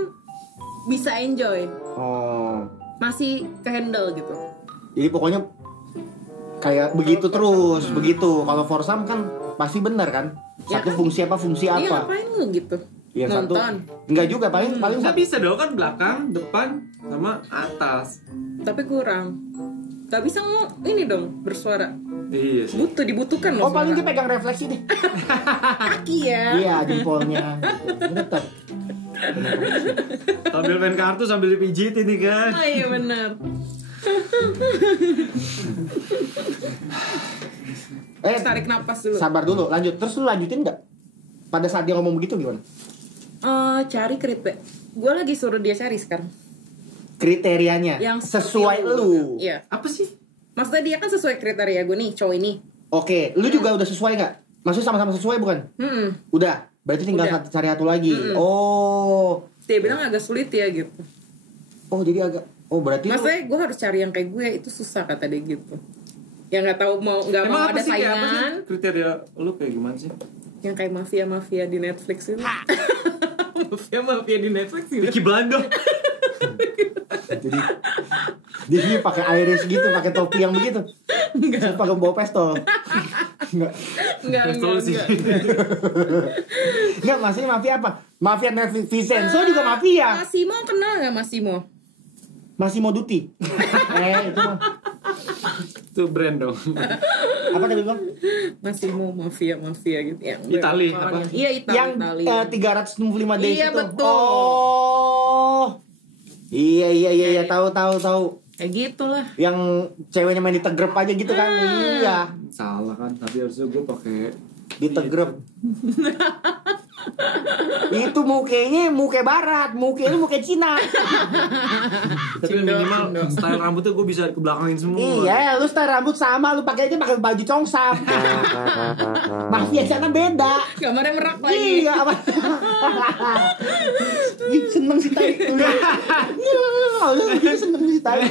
bisa enjoy, Oh. masih ke handle gitu. Jadi pokoknya kayak begitu terus, begitu. Kalau foursome kan pasti benar kan? Ya Satu kan? fungsi apa fungsi Iya apa? ngapain lu gitu? Yang satu Nonton. enggak juga, paling Nggak satu. bisa dong kan belakang, depan, sama atas. Tapi kurang. Gak bisa ini dong bersuara. Iya sih. Dibutuhkan Oh loh. paling dia suara. pegang refleksi deh. Kaki ya. Iya jempolnya. Tetap. Sambil main kartu sambil dipijit ini kan. Oh iya benar. Tarik napas dulu. Sabar dulu, lanjut. Terus lu lanjutin nggak? Pada saat dia ngomong begitu gimana? Cari kriteria. Gue lagi suruh dia cari sekarang. Kriterianya Yang sesuai seperti lu. Iya. Apa sih? Maksudnya dia kan sesuai kriteria gue nih, cowok ini. Oke, lu juga udah sesuai nggak? Maksudnya sama-sama sesuai bukan? Udah. Berarti tinggal Udah. cari satu lagi. Oh. Dia bilang agak sulit ya gitu. Oh, jadi agak. Oh, berarti lu- Maksudnya gue harus cari yang kayak gue itu susah kata dia gitu. Yang nggak tahu mau nggak mau Emang apa ada sih kayak apa sih? saingan. Kriteria lu kayak gimana sih? Yang kayak mafia di Netflix itu. mafia di Netflix gitu. Vicky Blando. jadi di sini pakai iris gitu, pakai topi yang begitu. Terus pakai bawa pistol. Enggak. Enggak. Enggak, maksudnya mafia apa? Mafia Vincenzo juga mafia. Massimo kenal nggak Massimo? Massimo Dutti. Itu mah. Itu brand dong. Apa tadi Bang? Massimo mafia gitu yang Itali, orang- apa? Iya Yang Itali. 365 days Iya, itu. betul. Oh. Iya, tahu. Kayak gitulah. Yang ceweknya main ditegrep aja gitu kan. Iya, Salah kan, tapi harusnya gue pakai ditegrep. Itu mukanya muka barat, mukanya muka Cina. tapi minimal style rambutnya gue bisa ke belakangin semua. Iya, lu style rambut sama, lu pakai aja pakai baju congsam. Mafia sana beda. Gambarnya merak lagi. Iya, apa? Ih, seneng sih tai. Lu seneng sih tai.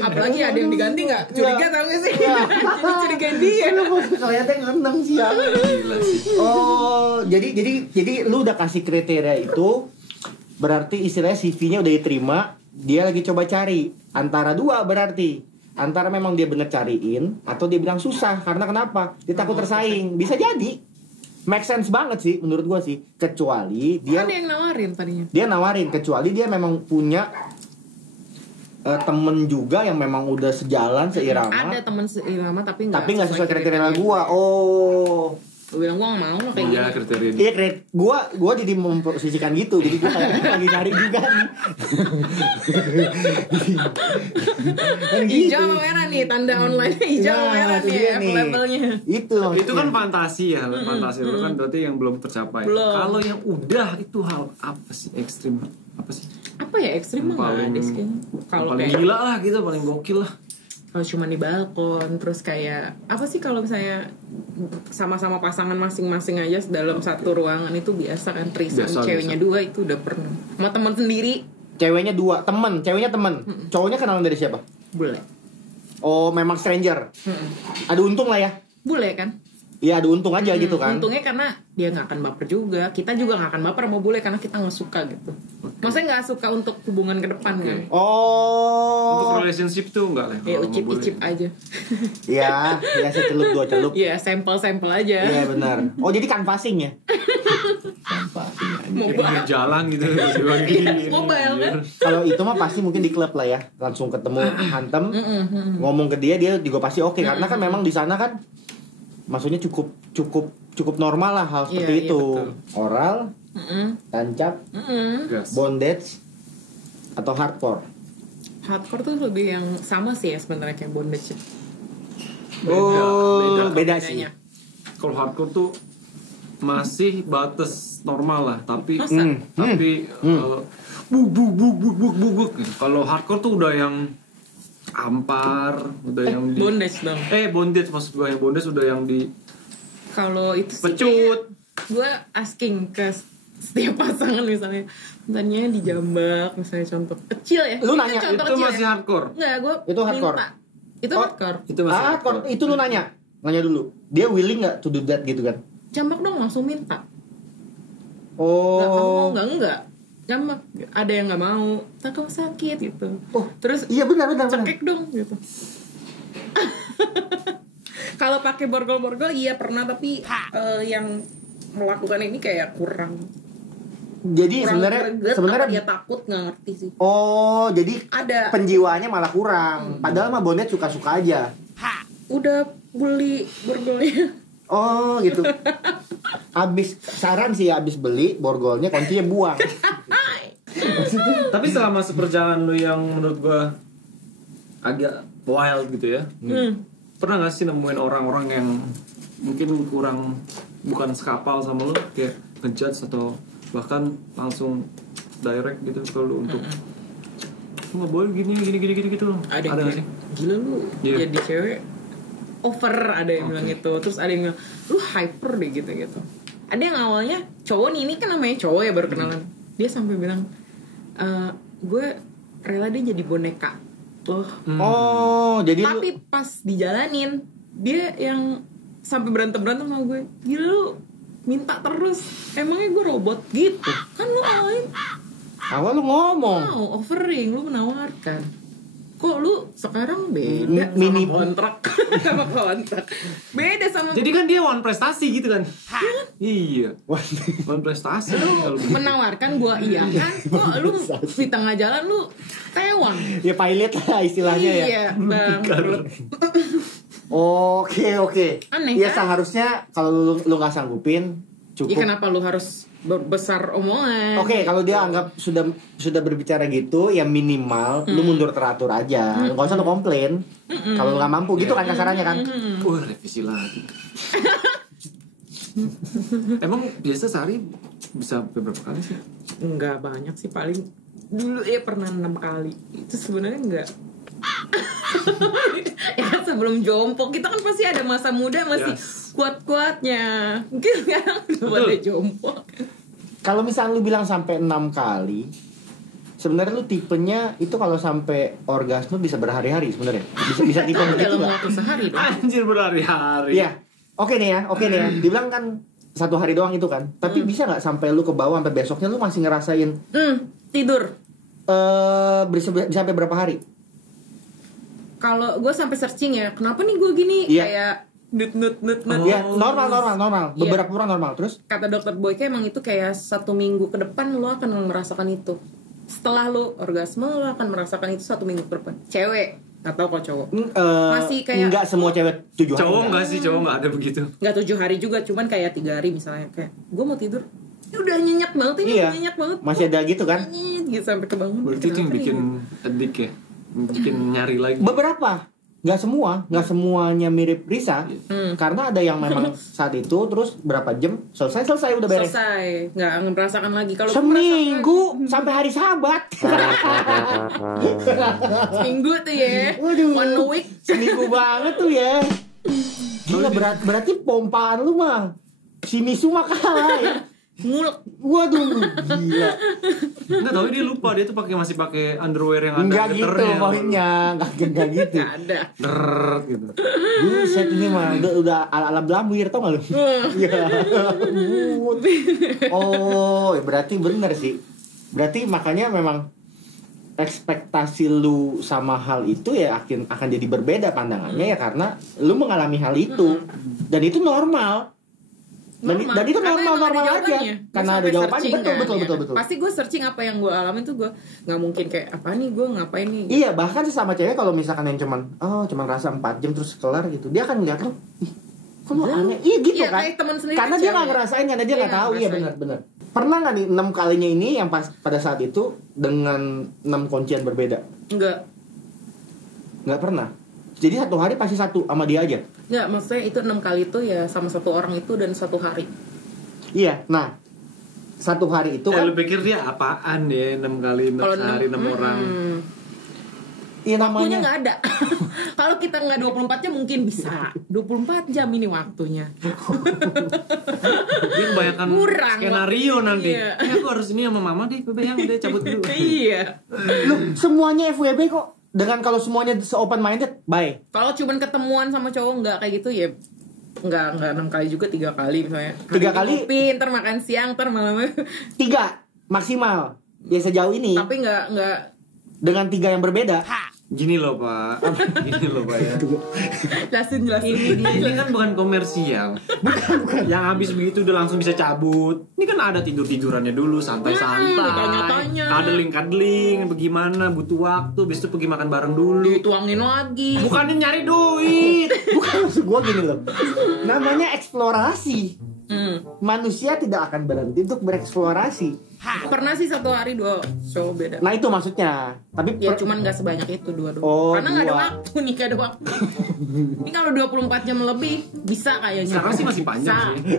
Apalagi ada yang diganti nggak? Curiga tau gak sih? Curiga dia. Lu kelihatan seneng sih ya. Gila sih. Oh, jadi lu udah kasih kriteria itu, berarti istilahnya CV-nya udah diterima, dia lagi coba cari antara dua berarti. Antara memang dia bener cariin atau dia bilang susah karena kenapa? Dia takut tersaing. Bisa jadi. Make sense banget sih menurut gua sih. Kecuali dia Kan yang nawarin tadinya. dia nawarin, kecuali dia memang punya temen juga yang memang udah sejalan seirama. Ada teman seirama tapi nggak Sesuai kriteria gua. Oh. Gue bilang gue gak mau lah kayak Iya gitu. kriteria. Iya, gua jadi memposisikan gitu. Jadi gua kayak lagi cari juga nih. Kan gitu. Hijau sama merah nih, tanda online hijau sama merah itu nih dia nih. labelnya. Itu Itu kan fantasi ya, fantasi itu kan berarti yang belum tercapai. Belum. Kalau yang udah itu hal apa sih ekstrim? Apa sih? Apa ya ekstrim mah nggak ada sih kayaknya. Kalau paling kayak gila lah gitu, paling gokil lah. kalau cuma di balkon terus kayak apa sih kalau misalnya sama-sama pasangan masing-masing aja dalam satu ruangan itu biasa kan threesome, Biasa, ceweknya biasa. 2 itu udah pernah. Sama teman sendiri ceweknya dua, ceweknya temen. Cowoknya kenalan dari siapa? boleh. Oh, memang stranger. Ada untung lah ya. Boleh kan? Iya, ada untung aja gitu kan. Untungnya karena dia nggak akan baper juga, kita juga nggak akan baper mau bule karena kita nggak suka gitu. Maksudnya nggak suka untuk hubungan ke depan kan? Untuk Oh. relationship tuh enggak lah. Ya kalau mau ucip-ucip boleh. aja. Iya, ya secelup dua celup. Iya sampel-sampel aja. Iya benar. Oh, jadi canvassing ya? Mobile. Pinggir jalan gitu. Mobile kan? Kalau itu mah pasti mungkin di klub lah ya. Langsung ketemu hantem, ngomong ke dia juga pasti oke karena kan memang di sana kan maksudnya cukup normal lah hal seperti Iya, iya, itu. betul. Oral, tancap, Gas. bondage atau hardcore. Hardcore tuh lebih yang sama sih ya sebenarnya kayak bondage. Oh, beda sih. Bedanya. Kalau hardcore tuh masih batas normal lah, tapi Masa? buk. Kalau hardcore tuh udah yang ampar, udah yang di Bondage dong. bondage maksud gue, yang bondage udah yang di Kalau itu sih pecut. gue asking ke setiap pasangan misalnya dijambak misalnya contoh kecil ya. Lu Ini nanya, contoh Itu kecil masih ya. hardcore. Enggak, gue Itu hardcore. minta. Itu Oh. hardcore. Itu masih Hardcore. Itu lu nanya dulu. Dia willing nggak to do that gitu kan? Jambak dong langsung minta. Nggak, kamu mau Oh. enggak? Jambak. Ada yang nggak mau. Tak kamu sakit gitu. Oh. Terus Iya benar. cekek dong gitu. Kalau pakai borgol-borgol iya pernah tapi yang melakukan ini kayak kurang Jadi kurang sebenarnya greget, sebenarnya apa dia takut nggak ngerti sih. oh, jadi Ada. penjiwaannya malah kurang. Padahal mah Bondet suka-suka aja. Udah beli borgolnya. Oh, gitu. Saran sih abis beli borgolnya kuncinya buang. Tapi selama seperjalanan lu yang menurut gua agak wild gitu ya, pernah gak sih nemuin orang-orang yang mungkin bukan sekapal sama lu, kayak ngejudge atau bahkan langsung direct gitu ke lu untuk lu gak boleh gini gitu. Ada yang gak kayak, sih? gila lu Iya. jadi cewek over, ada yang bilang gitu. Terus ada yang bilang lu hyper deh gitu. Ada yang awalnya cowok nih, ini kan namanya cowok ya baru kenalan, dia sampai bilang gue rela dia jadi boneka loh. Oh, jadi lu Tapi pas dijalanin dia yang sampai berantem sama gue, gila lu minta terus, emangnya gue robot gitu kan? Lu awal lu ngomong. mau offering, lu menawarkan. Kok lu sekarang beda Mini- sama kontrak. Sama kontrak beda sama Jadi kan dia one prestasi gitu kan? Iya. One prestasi kalau begitu. menawarkan gua iya kan. Kok lu di tengah jalan lu tewang. Ya pilot lah istilahnya ya. Iya bang. Oke. Aneh, Ya kan? seharusnya kalau lu nggak sanggupin Ya cukup. kenapa lu harus besar omongan? Oke, kalau dia anggap sudah berbicara gitu, ya minimal lu mundur teratur aja. Nggak usah lu komplain. Kalau lu nggak mampu gitu kan kasarannya kan. Wah, revisi lagi. Emang biasa sehari bisa beberapa kali sih? Enggak banyak sih, paling dulu ya pernah 6 kali. Itu sebenarnya enggak. Ya kan sebelum jompo kita kan pasti ada masa muda masih Yes. kuat-kuatnya. Mungkin sekarang udah pada jompo. Kalau misalnya lu bilang sampai 6 kali, sebenarnya lu tipenya itu kalau sampai orgasme bisa berhari-hari sebenarnya. Bisa tipe Itu begitu dalam nggak? waktu sehari dong. Anjir berhari-hari. Iya. Oke nih ya. Dibilang kan 1 hari doang itu kan. Tapi bisa nggak sampai lu ke bawah sampai besoknya lu masih ngerasain Tidur. bisa sampai berapa hari? Kalau gue sampai searching ya, kenapa nih gue gini? Iya. Kayak nut. Ya, normal. Iya. Beberapa orang normal. Terus Kata dokter Boyke emang itu kayak 1 minggu ke depan lo akan merasakan itu. Setelah lo orgasme lo akan merasakan itu 1 minggu ke depan. Cewek atau kok cowok? Masih kayak enggak semua cewek 7 hari. Cowok enggak sih, cowok enggak ada begitu. nggak 7 hari juga, cuman kayak 3 hari misalnya, kayak gue mau tidur, ini udah nyenyak banget ini, Iya. udah nyenyak banget. Masih ada gitu kan? Nyenyak gitu sampai kebangun. Berarti itu yang Kenapa bikin nih? edik ya, bikin nyari lagi. Beberapa. Nggak semuanya mirip Risa. Karena ada yang memang saat itu terus berapa jam selesai udah beres. Selesai, nggak merasakan lagi. Kalau Seminggu sampai hari Sabat. seminggu tuh ya, Waduh. 1 week. Seminggu banget tuh ya. Gila berarti pompaan lu mah si Misu mah kalah ya. Ngulek. Waduh, gila. Enggak tahu dia lupa, dia tuh masih pakai underwear yang ada Enggak gitu geternya. poinnya, enggak gitu. Nggak ada. Deret gitu. Buset ini mah udah ala-ala Belambir tau gak lu? Iya. Oh, berarti bener sih. Berarti makanya memang ekspektasi lu sama hal itu ya akan jadi berbeda pandangannya ya karena lu mengalami hal itu. Dan itu normal. Dan itu Karena emang normal ada aja. jawabannya. Karena Gua ada sampai jawabannya. searching kan, Betul. ya. Pasti gue searching apa yang gue alamin tuh, gue nggak mungkin kayak apa nih, gue ngapain nih. Iya, bahkan sesama cewek kalau misalkan yang cuman rasa 4 jam terus kelar gitu, dia akan ngeliat lu, ih, kok lu aneh? Iya gitu Iya, kan? kayak teman sendiri Karena kan dia cewek. nggak ngerasain, karena dia Dia nggak nggak tahu. Iya ngerasain. benar. Pernah nggak nih 6 kalinya ini yang pas pada saat itu dengan 6 kuncian berbeda? Enggak. Nggak pernah. Jadi 1 hari pasti satu sama dia aja. Enggak, maksudnya itu 6 kali itu ya sama 1 orang itu dan 1 hari. Iya. Nah, 1 hari itu kan, Lu pikir dia apaan ya 6 kali 6 Kalau sehari 6 orang. iya Waktunya namanya. nggak ada. Kalau kita nggak 24 jam mungkin bisa. 24 jam ini waktunya. Dia kebanyakan Kurang skenario waktu. nanti. Iya. Aku harus ini sama mama deh, udah yang udah cabut dulu. Iya. Lu semuanya FWB kok. Dengan kalau semuanya se-open minded, bye. Kalau cuman ketemuan sama cowok nggak kayak gitu ya. Nggak 6 kali juga, 3 kali misalnya. 3 kali? Ngopi, ntar makan siang, ntar malamnya. 3 maksimal. Ya sejauh ini Tapi nggak dengan 3 yang berbeda. Gini loh Pak, gini loh Pak ya. Jelasin. Ini kan bukan komersial. Yang habis begitu udah langsung bisa cabut. Ini kan ada tidurannya dulu, santai-santai. Tanya-tanya. Cuddling, bagaimana, butuh waktu, habis itu pergi makan bareng dulu. Dituangin lagi. Bukannya nyari duit. Bukan, maksud gue gini loh. Namanya eksplorasi. Manusia tidak akan berhenti untuk bereksplorasi. Pernah sih 1 hari 2 show beda. Nah itu maksudnya. Tapi Ya cuman gak sebanyak itu 2 doang. Oh, Karena gak ada 2. waktu nih, gak ada waktu. Ini kalau 24 jam lebih bisa kayaknya. Sekarang sih masih panjang Bisa. sih.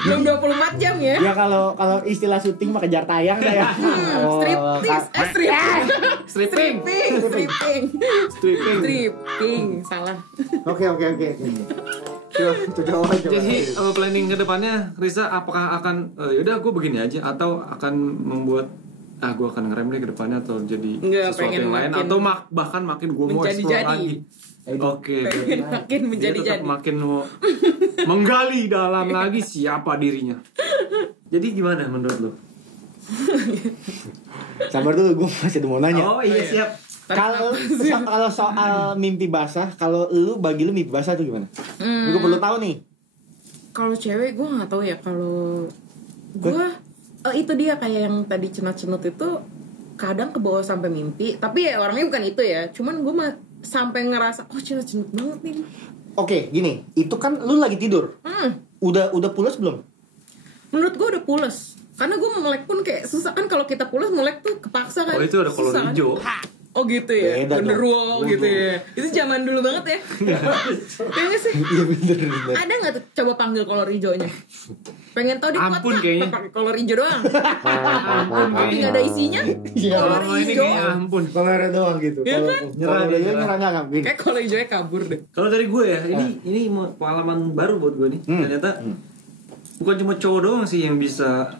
Belum 24 jam ya. ya kalau istilah syuting mah kejar tayang dah ya. Stripping. Salah. Oke. Coba. Jadi planning ke depannya Risa apakah akan yaudah gue begini aja atau akan membuat gue akan ngerem deh ke depannya atau jadi Nggak, sesuatu pengen yang lain makin atau bahkan makin gue mau explore menjadi-jadi. lagi. Oke. Pengen makin Dia menjadi-jadi. tetap makin mau menggali dalam lagi siapa dirinya. Jadi gimana menurut lo? Sabar dulu, gue masih mau nanya. Oh iya siap. Kalau soal mimpi basah, kalau bagi lu mimpi basah itu gimana? Gue perlu tahu nih. Kalau cewek gue nggak tahu ya. Kalau gue itu dia kayak yang tadi cenut-cenut itu kadang kebawa sampai mimpi. Tapi ya orangnya bukan itu ya. Cuman gue sampai ngerasa cenut-cenut banget nih. Oke, gini, itu kan lu lagi tidur. Udah pulas belum? Menurut gue udah pules. Karena gue melek pun kayak susah kan kalau kita pules melek tuh kepaksa kan. Oh itu ada kolor Susah kan? hijau. Oh gitu ya, Beda dong. Wonderwall gitu ya. Itu zaman dulu banget ya. Ya nggak sih? Iya bener. Ada nggak tuh coba panggil kolor hijaunya? Pengen tahu di Ampun nggak? kayaknya. Pakai kolor hijau doang. Ampun Tapi kayaknya. nggak ada isinya. Iya. Kolor Oh, ini hijau. kayaknya ampun. Kolornya doang gitu. Iya kan? Nyerah nggak gini. Kayak kolor hijaunya kabur deh. Kalau dari gue ya, ini pengalaman baru buat gue nih. Ternyata bukan cuma cowok doang sih yang bisa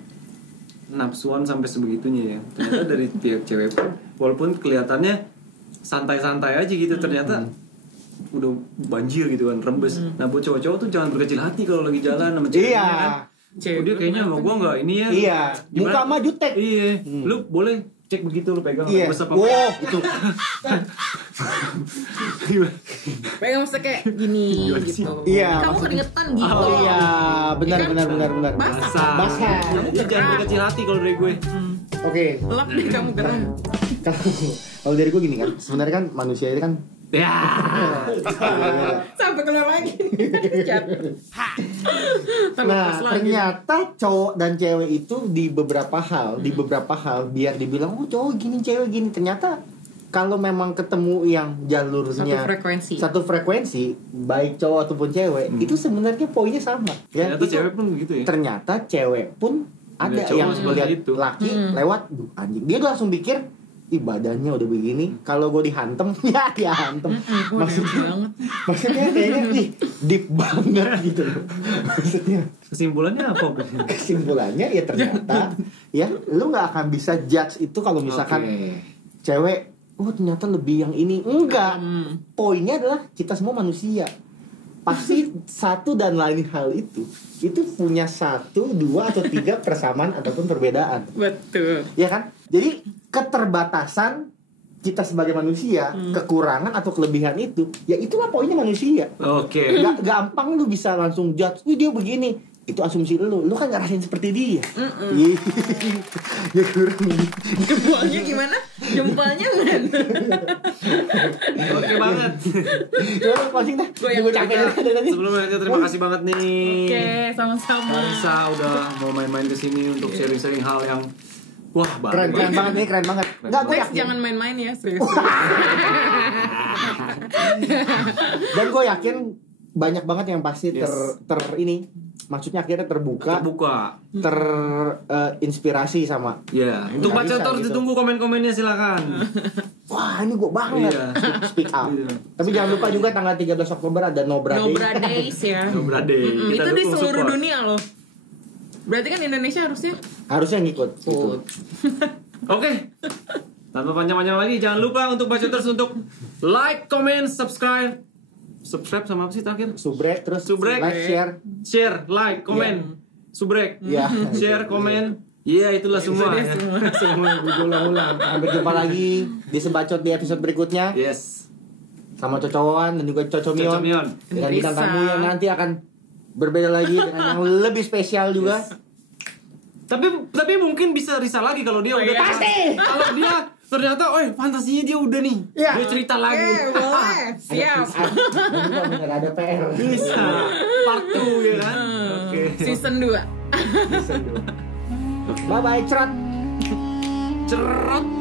nafsuan sampai sebegitunya ya. Ternyata dari pihak cewek pun, walaupun kelihatannya santai-santai aja gitu, ternyata udah banjir gitu kan, rembes. Nah buat cowok-cowok tuh jangan berkecil hati kalau lagi jalan sama ceweknya Iya. kan. Oh, dia kayaknya sama gue nggak ini ya. Iya. Gimana? Muka mah jutek. Iya. Lu boleh cek begitu, lu pegang Iya. besar apa? Wow, itu. Pengen maksudnya kayak gini gitu. Iya, Kamu maksudnya- keringetan gitu. Oh iya, benar. Basah. Basah. Jadi jangan berkecil hati kalau dari gue. Oke. Lap deh kamu gerah. Kalau dari gue gini kan, sebenarnya kan manusia itu kan Ya. Sampai keluar lagi. nah, ternyata cowok dan cewek itu di beberapa hal biar dibilang cowok gini cewek gini, ternyata kalau memang ketemu yang jalurnya satu frekuensi baik cowok ataupun cewek itu sebenarnya poinnya sama ya. Ternyata cewek pun begitu ya. Ternyata cewek pun ada Cowok yang seperti melihat itu. laki lewat anjing, dia langsung pikir ih badannya udah begini, kalau gue dihantem ya dihantem. Maksudnya kayaknya deep banget gitu loh. Maksudnya Kesimpulannya apa? kesimpulannya ya ternyata ya lu nggak akan bisa judge itu kalau misalkan cewek ternyata lebih yang ini enggak. Poinnya adalah kita semua manusia, pasti satu dan lain hal itu punya 1, 2 atau 3 persamaan ataupun perbedaan. Betul. Ya kan? Jadi keterbatasan kita sebagai manusia, kekurangan atau kelebihan itu, ya itulah poinnya manusia. Oke. Gak gampang lu bisa langsung judge, dia begini. Itu asumsi lu kan ngerasain seperti dia. Ya kurang. Jempolnya gimana? Jempolnya mana? Oke banget. Coba closing dah. Gua yang Gue capek tadi. Sebelumnya terima kasih banget nih. Oke, sama-sama. Marisa udah mau main-main ke sini untuk sharing-sharing hal yang wah Keren banget nih, keren banget. Enggak, gue Next yakin. jangan main-main ya, serius. Dan gue yakin banyak banget yang pasti ini maksudnya akhirnya terbuka terinspirasi sama untuk baca terus gitu. ditunggu komen-komennya silakan. Wah ini gue banget speak up. Tapi jangan lupa juga tanggal 13 Oktober ada Nobra Days ya. Nobra Day. Kita Itu di dukung seluruh support. dunia loh. Berarti kan Indonesia harusnya ngikut gitu. Oke. Tanpa panjang-panjang lagi, jangan lupa untuk baca terus untuk like, comment, subscribe sama apa sih terakhir? Subrek, Subrek. like, share, Like, comment, subrek, Iya. share, comment, Iya, itulah semua. dia semua. Semua berulang-ulang. Sampai jumpa lagi di Sebacot di episode berikutnya Yes. sama Cocowan dan juga Cocomion Cocomion. dengan bintang Risa. tamu yang nanti akan berbeda lagi dengan yang lebih spesial juga. Tapi mungkin bisa Risa lagi kalau dia udah iya. Pasti. Kalau dia ternyata, fantasinya dia udah nih. Iya. Dia cerita lagi. Boleh. Siap. Dan juga bener ada PR. Bisa. Part 2 ya kan? Oke. Season 2. Bye bye, cerat. Cerot.